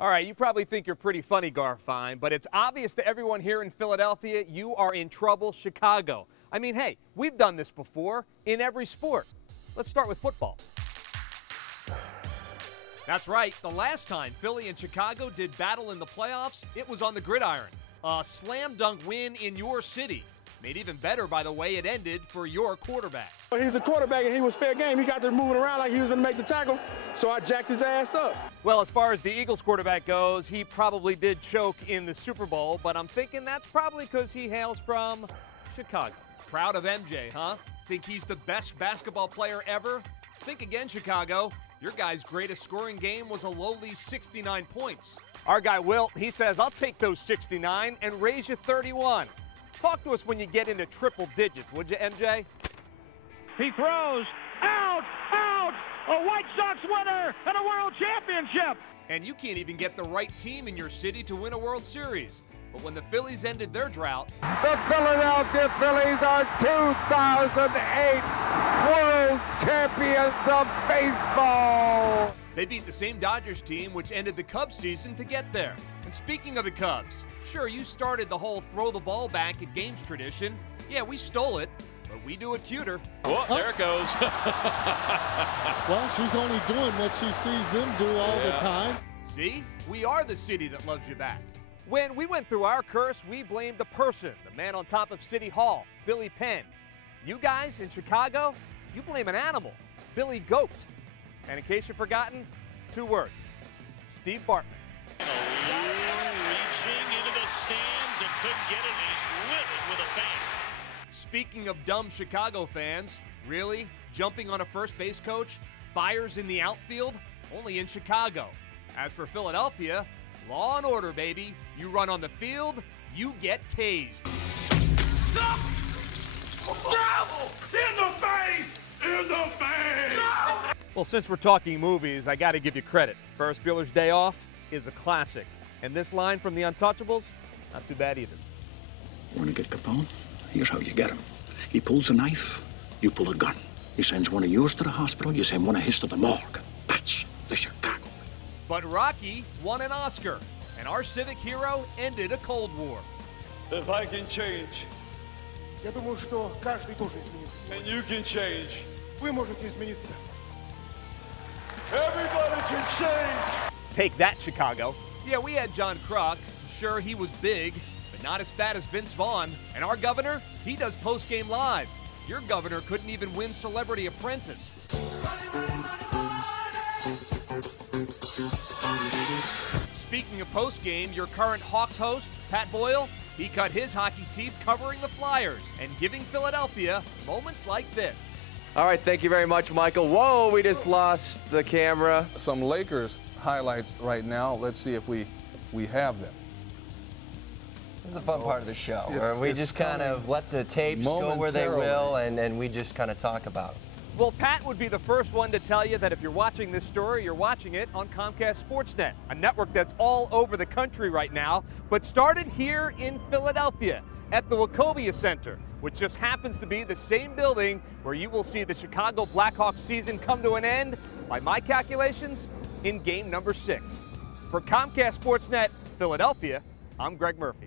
All right, you probably think you're pretty funny, Garfine, but it's obvious to everyone here in Philadelphia you are in trouble, Chicago. I mean, hey, we've done this before in every sport. Let's start with football. That's right. The last time Philly and Chicago did battle in the playoffs, it was on the gridiron. A slam dunk win in your city. Made even better by the way it ended for your quarterback. He's a quarterback and he was fair game. He got to moving around like he was going to make the tackle, so I jacked his ass up. Well, as far as the Eagles quarterback goes, he probably did choke in the Super Bowl, but I'm thinking that's probably because he hails from Chicago. Proud of MJ, huh? Think he's the best basketball player ever? Think again, Chicago. Your guy's greatest scoring game was a lowly 69 points. Our guy Wilt, he says, I'll take those 69 and raise you 31. Talk to us when you get into triple digits, would you, MJ? He throws. Out! Out! A White Sox winner and a world championship! And you can't even get the right team in your city to win a World Series. But when the Phillies ended their drought, the Philadelphia Phillies are 2008 World Champions of Baseball! They beat the same Dodgers team which ended the Cubs season to get there. And speaking of the Cubs, sure, you started the whole throw the ball back at games tradition. Yeah, we stole it, but we do it cuter. Oh, there it goes. Well, she's only doing what she sees them do all the time. See? We are the city that loves you back. When we went through our curse, we blamed the person, the man on top of City Hall, Billy Penn. You guys in Chicago, you blame an animal, Billy Goat. And in case you've forgotten, 2 words, Steve Bartman. Reaching into the stands and couldn't get it, and he's livid with a fan. Speaking of dumb Chicago fans, really? Jumping on a first base coach? Fires in the outfield? Only in Chicago. As for Philadelphia, law and order, baby. You run on the field, you get tased. No! In the face! In the face! No! Well, since we're talking movies, I got to give you credit. Ferris Bueller's Day Off is a classic. And this line from The Untouchables, not too bad either. Want to get Capone? Here's how you get him. He pulls a knife, you pull a gun. He sends one of yours to the hospital, you send one of his to the morgue. That's the Chicago. But Rocky won an Oscar, and our civic hero ended a Cold War. If I can change, Я думаю, что каждый тоже изменится. and you can change, Вы можете измениться. everybody can change. Take that, Chicago. Yeah, we had John Kruk. Sure, he was big, but not as fat as Vince Vaughn. And our governor, he does post-game live. Your governor couldn't even win Celebrity Apprentice. Speaking of post-game, your current Hawks host, Pat Boyle, he cut his hockey teeth covering the Flyers and giving Philadelphia moments like this. All right, thank you very much, Michael. Whoa, we just lost the camera. Some Lakers highlights right now. Let's see if we have them. This is the fun part of the show, where we just kind of let the tapes go where they will, and we just kind of talk about them. Well, Pat would be the first one to tell you that if you're watching this story, you're watching it on Comcast Sportsnet, a network that's all over the country right now, but started here in Philadelphia at the Wachovia Center, which just happens to be the same building where you will see the Chicago Blackhawks season come to an end, by my calculations, in game number 6. For Comcast Sportsnet Philadelphia, I'm Gregg Murphy.